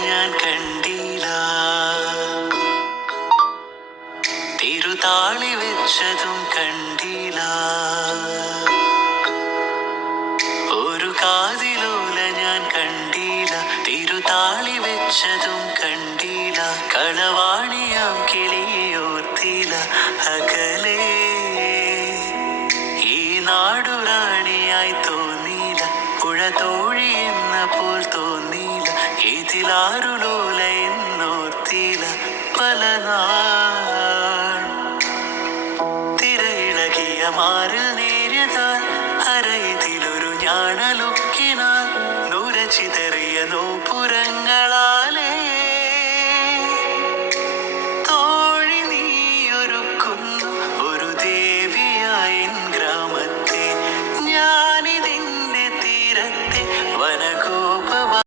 ഞാൻ കണ്ടില്ല, തിരുതാളി വെച്ചതും കണ്ടില്ല, ഒരു കാതിലോല ഞാൻ കണ്ടില്ല, തിരുതാളി വെച്ചതും കണ്ടില്ല, കളവാണിയാം കിളിയോർത്തില അകലേ. ഈ നാടുറാണിയായി തോന്നിയില്ല, പുഴ തോഴി എന്ന പോൽ തോന്നിയില്ല, ഇതിലാരുലോല എന്നോർത്തില്ല പല നാൾ. തിരയിളകിയ മാറിൽ നേരിയതാൽ അരയതിലൊരു ഞാണലുക്കിനാൽ നുരച്ചിതറിയ നോപ്പുരങ്ങൾ